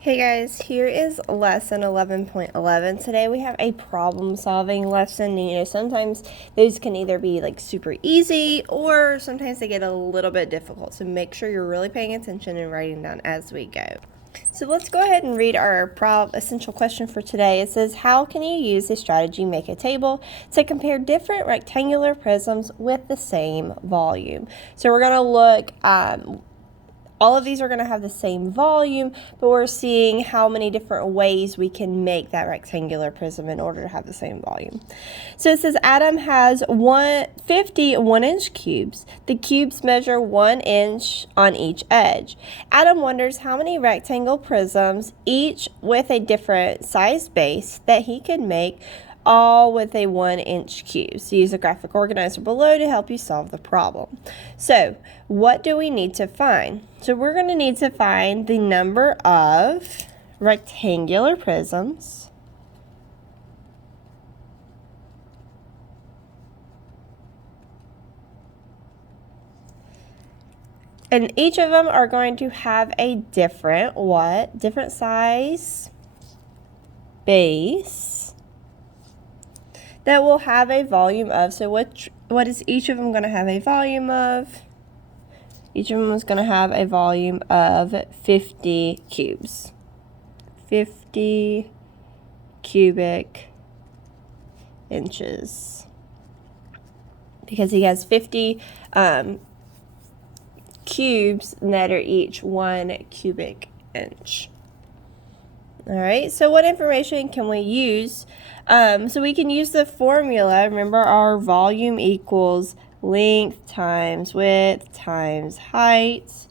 Hey guys, here is lesson 11.11. Today we have a problem solving lesson. Sometimes those can either be like super easy or sometimes they get a little bit difficult. So make sure you're really paying attention and writing down as we go. So let's go ahead and read our essential question for today. It says, how can you use this strategy, make a table, to compare different rectangular prisms with the same volume? So we're going to look all of these are going to have the same volume, but we're seeing how many different ways we can make that rectangular prism in order to have the same volume. So it says Adam has 50 1-inch cubes. The cubes measure 1 inch on each edge. Adam wonders how many rectangle prisms, each with a different size base, that he could make, all with a 1-inch cube. So use a graphic organizer below to help you solve the problem. So what do we need to find? So we're going to need to find the number of rectangular prisms and each of them are going to have a different size base that will have a volume of. So what is each of them going to have a volume of? Each of them is going to have a volume of 50 cubes. 50 cubic inches. Because he has 50 cubes that are each 1 cubic inch. All right, so what information can we use? So we can use the formula. Remember, our volume equals length times width times height.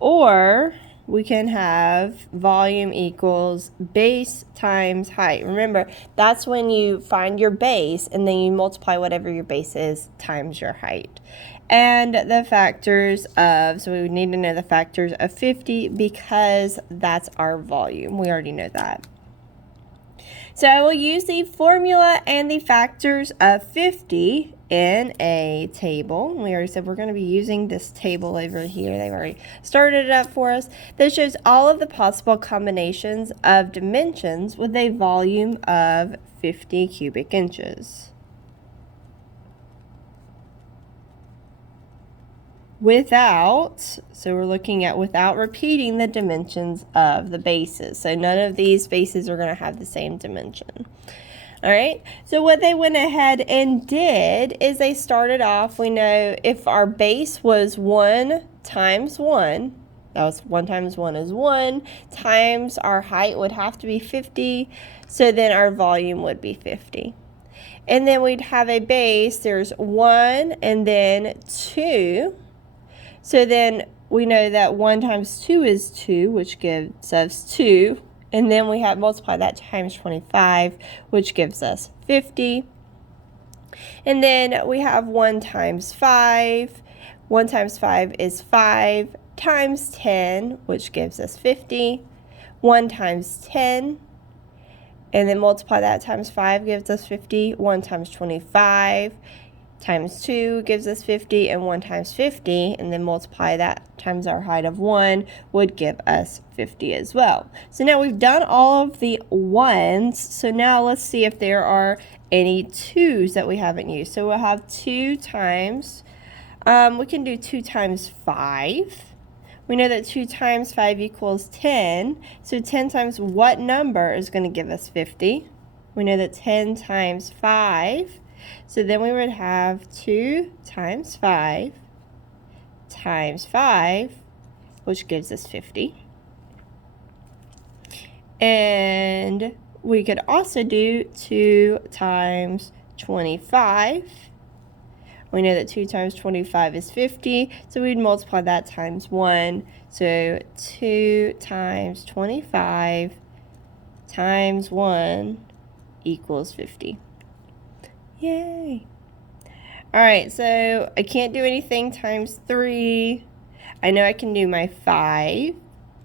Or we can have volume equals base times height. Remember, that's when you find your base and then you multiply whatever your base is times your height. And the factors of, so we would need to know the factors of 50 because that's our volume. We already know that. So I will use the formula and the factors of 50 in a table. We already said we're going to be using this table over here. They've already started it up for us. That shows all of the possible combinations of dimensions with a volume of 50 cubic inches. So we're looking at without repeating the dimensions of the bases. So none of these bases are going to have the same dimension. All right, so what they went ahead and did is they started off, we know if our base was 1 times 1, that was 1 times 1 is 1, times our height would have to be 50, so then our volume would be 50. And then we'd have a base, there's 1 and then 2. So then we know that 1 times 2 is 2, which gives us 2. And then we have multiply that times 25, which gives us 50. And then we have 1 times 5. 1 times 5 is 5 times 10, which gives us 50. 1 times 10. And then multiply that times 5 gives us 50. 1 times 25 times 2 gives us 50, and 1 times 50, and then multiply that times our height of 1 would give us 50 as well. So now we've done all of the 1s, so now let's see if there are any 2s that we haven't used. So we'll have 2 times, we can do 2 times 5. We know that 2 times 5 equals 10, so 10 times what number is going to give us 50? We know that 10 times 5, so then we would have 2 times 5 times 5, which gives us 50. And we could also do 2 times 25. We know that 2 times 25 is 50, so we'd multiply that times 1. So 2 times 25 times 1 equals 50. Yay! All right, so I can't do anything times 3. I know I can do my 5.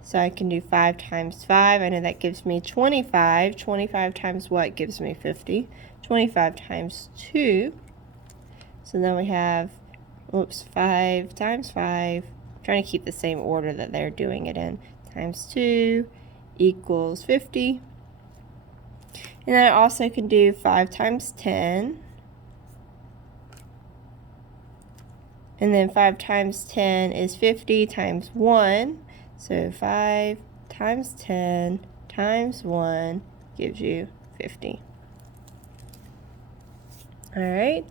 So I can do 5 times 5. I know that gives me 25. 25 times what gives me 50? 25 times 2. So then we have, 5 times 5. I'm trying to keep the same order that they're doing it in. Times 2 equals 50. And then I also can do 5 times 10. And then 5 times 10 is 50 times 1. So 5 times 10 times 1 gives you 50. All right.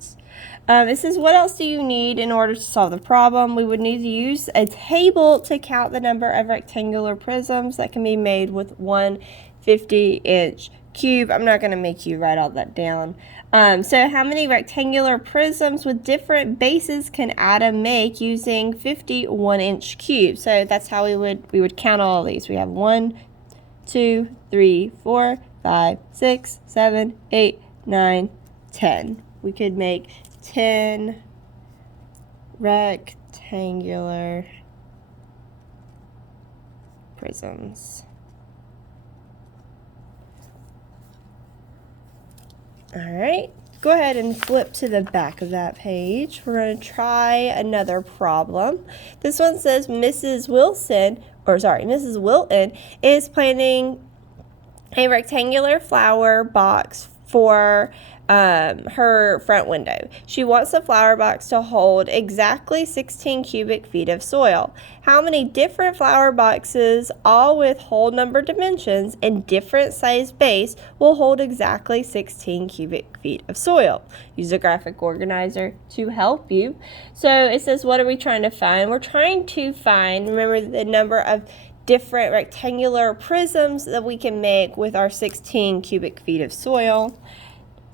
It says, what else do you need in order to solve the problem? We would need to use a table to count the number of rectangular prisms that can be made with one 50-inch cube. I'm not going to make you write all that down. So how many rectangular prisms with different bases can Adam make using 51-inch cubes? So that's how we would count all of these. We have 1, 2, 3, 4, 5, 6, 7, 8, 9, 10. We could make 10 rectangular prisms. All right, go ahead and flip to the back of that page. We're going to try another problem. This one says Mrs. Wilton is planning a rectangular flower box for her front window. She wants the flower box to hold exactly 16 cubic feet of soil. How many different flower boxes, all with whole number dimensions and different size base, will hold exactly 16 cubic feet of soil? Use a graphic organizer to help you. So it says, what are we trying to find? We're trying to find, remember, the number of different rectangular prisms that we can make with our 16 cubic feet of soil.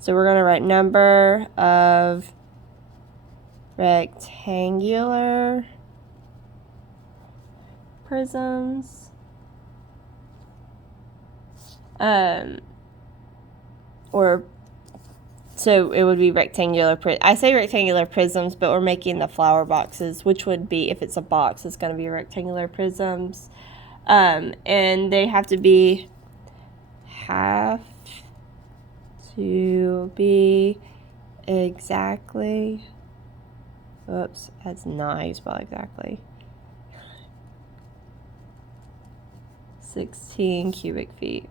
So we're going to write number of rectangular prisms. So it would be rectangular, I say rectangular prisms, but we're making the flower boxes, which would be, if it's a box, it's going to be rectangular prisms. And they have to be exactly, oops, that's not how you spell exactly, 16 cubic feet.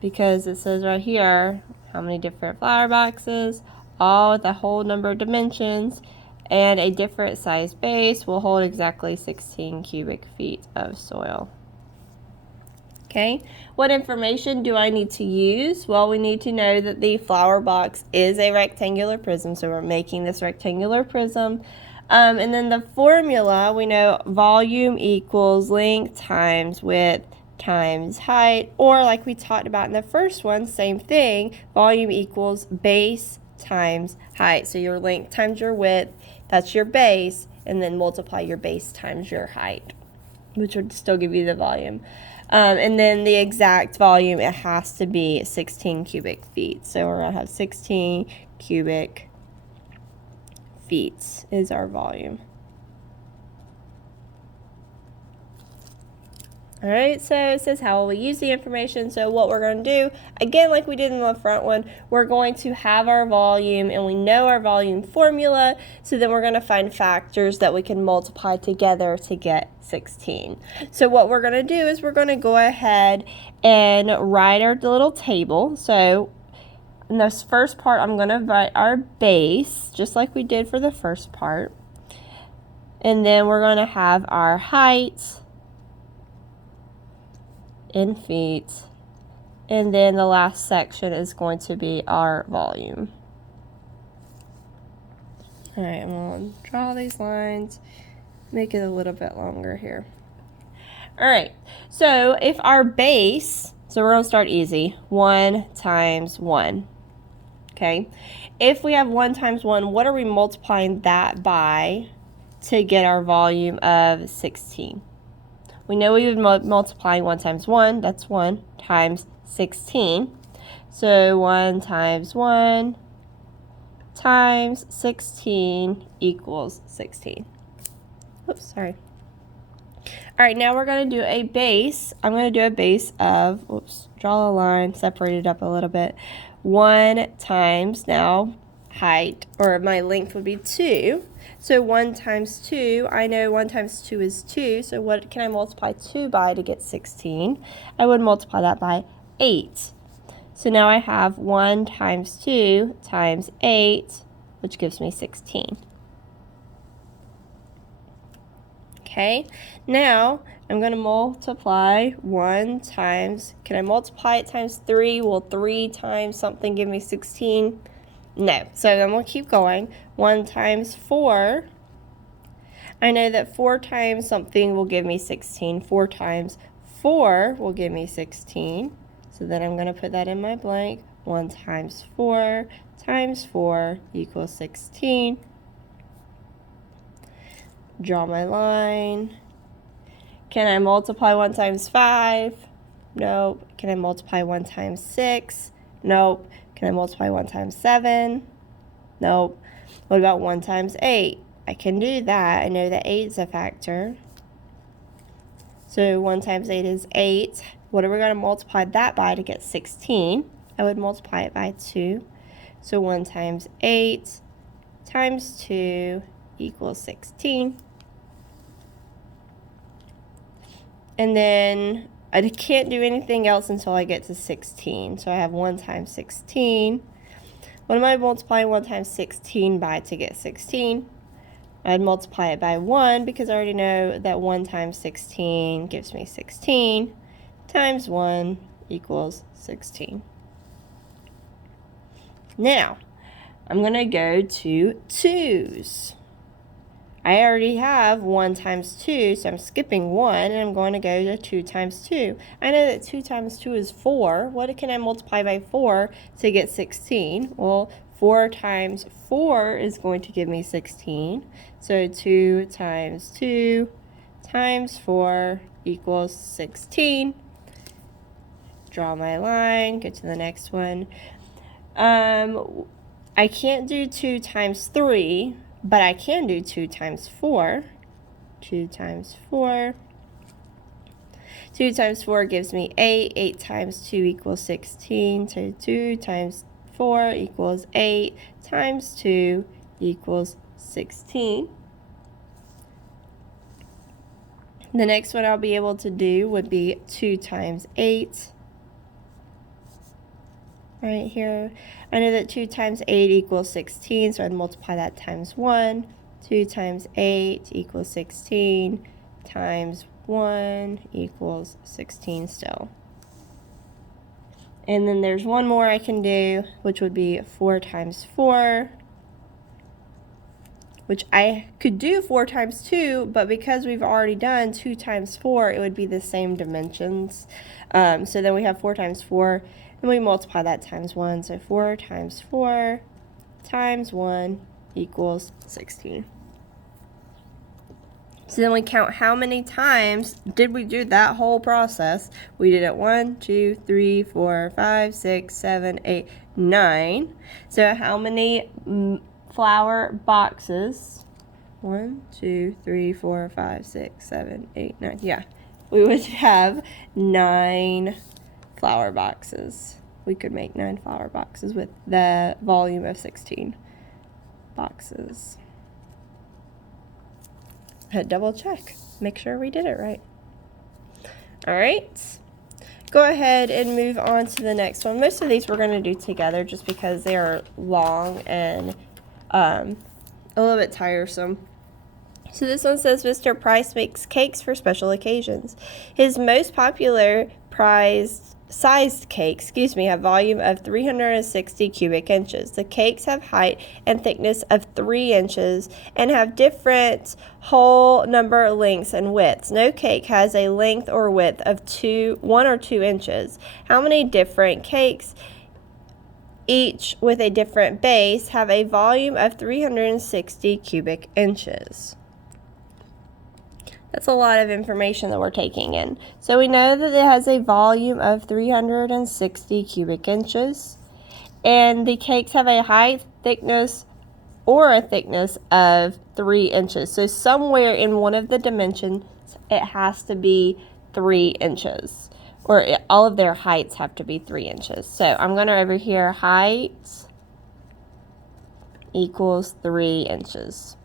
Because it says right here, how many different flower boxes, all with a whole number of dimensions, and a different size base will hold exactly 16 cubic feet of soil. Okay, what information do I need to use? Well, we need to know that the flower box is a rectangular prism, so we're making this rectangular prism. And then the formula, we know volume equals length times width times height, or like we talked about in the first one, same thing, volume equals base times height. So your length times your width, that's your base, and then multiply your base times your height, which would still give you the volume. And then the exact volume, it has to be 16 cubic feet. So we're going to have 16 cubic feet is our volume. All right, so it says how will we use the information. So what we're going to do, again, like we did in the front one, we're going to have our volume, and we know our volume formula. So then we're going to find factors that we can multiply together to get 16. So what we're going to do is we're going to go ahead and write our little table. So in this first part, I'm going to write our base, just like we did for the first part. And then we're going to have our height in feet, and then the last section is going to be our volume. All right, I'm going to draw these lines, make it a little bit longer here. All right, so if our base, so we're going to start easy, 1 times 1, okay? If we have 1 times 1, what are we multiplying that by to get our volume of 16? We know we would multiply 1 times 1, that's 1, times 16. So 1 times 1 times 16 equals 16. Oops, sorry. All right, now we're going to do a base. I'm going to do a base of, draw a line, separate it up a little bit. 1 times, now height, or my length would be 2. So 1 times 2, I know 1 times 2 is 2. So what can I multiply 2 by to get 16? I would multiply that by 8. So now I have 1 times 2 times 8, which gives me 16. Okay, now I'm going to multiply 1 times, can I multiply it times 3? Will 3 times something give me 16? No, so then we'll keep going. 1 times 4, I know that 4 times something will give me 16. 4 times 4 will give me 16. So then I'm going to put that in my blank. 1 times 4 times 4 equals 16. Draw my line. Can I multiply 1 times 5? Nope. Can I multiply 1 times 6? Nope. Can I multiply 1 times 7? Nope. What about 1 times 8? I can do that. I know that 8 is a factor. So 1 times 8 is 8. What are we going to multiply that by to get 16? I would multiply it by 2. So 1 times 8 times 2 equals 16. And then I can't do anything else until I get to 16. So I have 1 times 16. What am I multiplying 1 times 16 by to get 16? I'd multiply it by 1 because I already know that 1 times 16 gives me 16 times 1 equals 16. Now, I'm going to go to 2's. I already have 1 times 2, so I'm skipping 1, and I'm going to go to 2 times 2. I know that 2 times 2 is 4. What can I multiply by 4 to get 16? Well, 4 times 4 is going to give me 16. So 2 times 2 times 4 equals 16. Draw my line, go to the next one. I can't do 2 times 3. But I can do 2 times 4. 2 times 4. 2 times 4 gives me 8. 8 times 2 equals 16. So 2 times 4 equals 8 times 2 equals 16. The next one I'll be able to do would be 2 times 8. Right here. I know that 2 times 8 equals 16, so I'd multiply that times 1. 2 times 8 equals 16 times 1 equals 16 still. And then there's one more I can do, which would be 4 times 4, which I could do 4 times 2, but because we've already done 2 times 4, it would be the same dimensions. So then we have 4 times 4, and we multiply that times 1. So 4 times 4 times 1 equals 16. So then we count how many times did we do that whole process. We did it 1, 2, 3, 4, 5, 6, 7, 8, 9. So how many flower boxes? 1, 2, 3, 4, 5, 6, 7, 8, 9. Yeah, we would have 9 flower boxes. We could make 9 flower boxes with the volume of 16 boxes. Double check, make sure we did it right. All right, go ahead and move on to the next one. Most of these we're going to do together just because they are long and a little bit tiresome. So this one says Mr. Price makes cakes for special occasions. His most popular sized cakes, have volume of 360 cubic inches. The cakes have height and thickness of 3 inches and have different whole number lengths and widths. No cake has a length or width of 1 or 2 inches. How many different cakes, each with a different base, have a volume of 360 cubic inches? That's a lot of information that we're taking in. So we know that it has a volume of 360 cubic inches. And the cakes have a height, thickness, or a thickness of 3 inches. So somewhere in one of the dimensions, it has to be 3 inches. Or all of their heights have to be 3 inches. So I'm going to over here height equals 3 inches.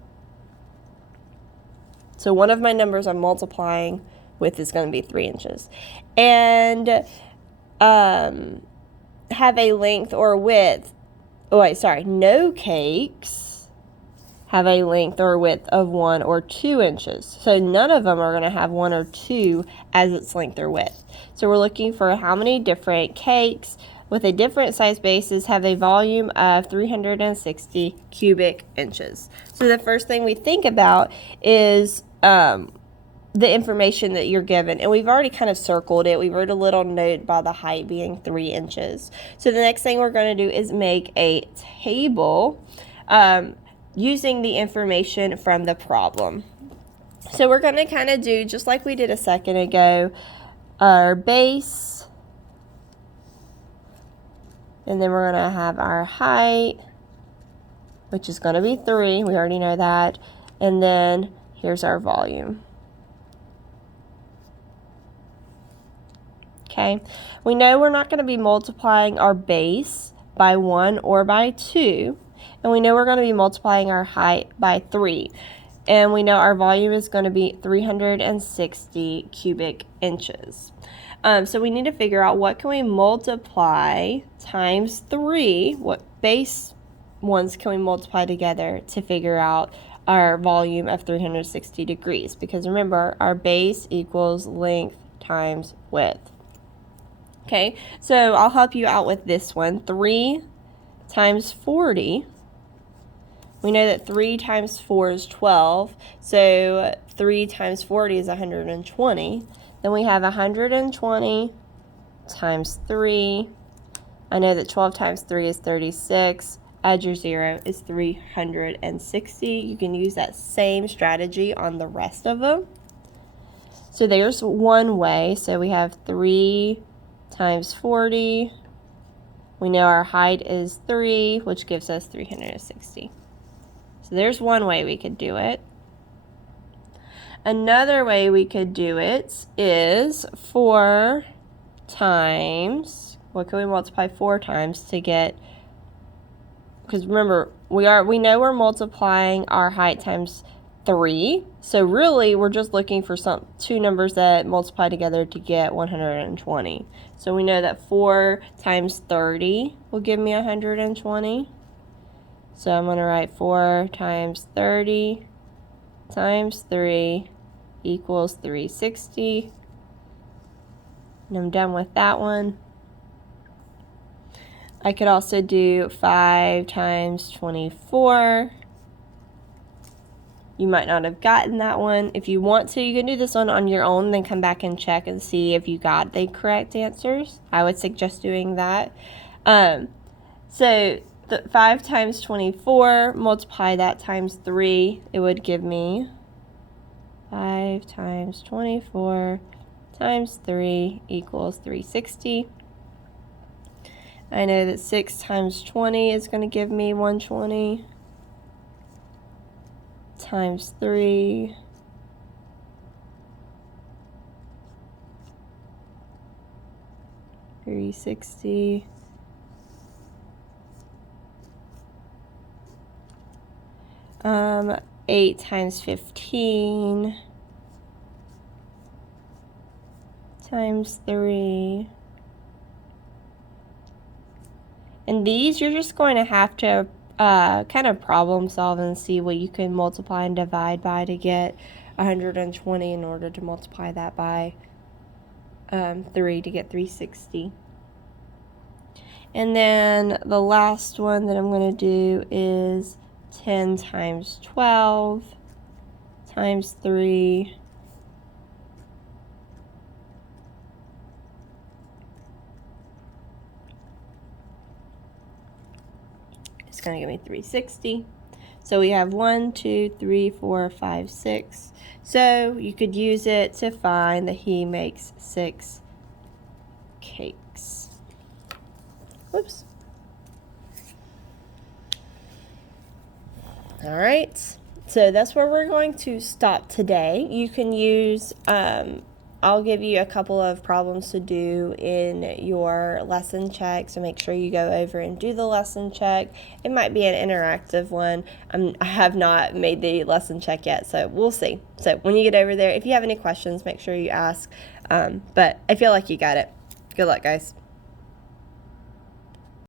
So one of my numbers I'm multiplying with is going to be 3 inches. And have a length or width, no cakes have a length or width of 1 or 2 inches. So none of them are going to have 1 or 2 as its length or width. So we're looking for how many different cakes with a different size bases have a volume of 360 cubic inches. So the first thing we think about is the information that you're given, and we've already kind of circled it. We wrote a little note by the height being 3 inches. So the next thing we're going to do is make a table using the information from the problem. So we're going to kind of do just like we did a second ago, our base, and then we're going to have our height, which is going to be 3. We already know that. And then here's our volume. Okay, we know we're not going to be multiplying our base by 1 or by 2, and we know we're going to be multiplying our height by 3, and we know our volume is going to be 360 cubic inches. So we need to figure out what can we multiply times 3, what base ones can we multiply together to figure out our volume of 360 degrees, because remember, our base equals length times width. Okay, so I'll help you out with this one. 3 times 40. We know that 3 times 4 is 12. So 3 times 40 is 120. Then we have 120 times 3. I know that 12 times 3 is 36. Add your 0 is 360. You can use that same strategy on the rest of them. So there's one way. So we have 3 times 40. We know our height is 3, which gives us 360. So there's one way we could do it. Another way we could do it is 4 times, what can we multiply 4 times to get, because remember, we know we're multiplying our height times 3, so really we're just looking for two numbers that multiply together to get 120. So we know that 4 times 30 will give me 120. So I'm going to write 4 times 30 times 3 equals 360. And I'm done with that one. I could also do 5 times 24. You might not have gotten that one. If you want to, you can do this one on your own, then come back and check and see if you got the correct answers. I would suggest doing that. So 5 times 24, multiply that times 3, it would give me 5 times 24 times 3 equals 360. I know that 6 times 20 is going to give me 120. Times 3 360. Um, 8 times 15 times 3. And these you're just going to have to kind of problem solve and see what you can multiply and divide by to get 120 in order to multiply that by 3 to get 360. And then the last one that I'm going to do is 10 times 12 times 3 it's going to give me 360. So we have 1, 2, 3, 4, 5, 6. So you could use it to find that he makes 6 cakes. Whoops. All right. So that's where we're going to stop today. You can use I'll give you a couple of problems to do in your lesson check, so make sure you go over and do the lesson check. It might be an interactive one. I have not made the lesson check yet, so we'll see. So when you get over there, if you have any questions, make sure you ask. But I feel like you got it. Good luck, guys.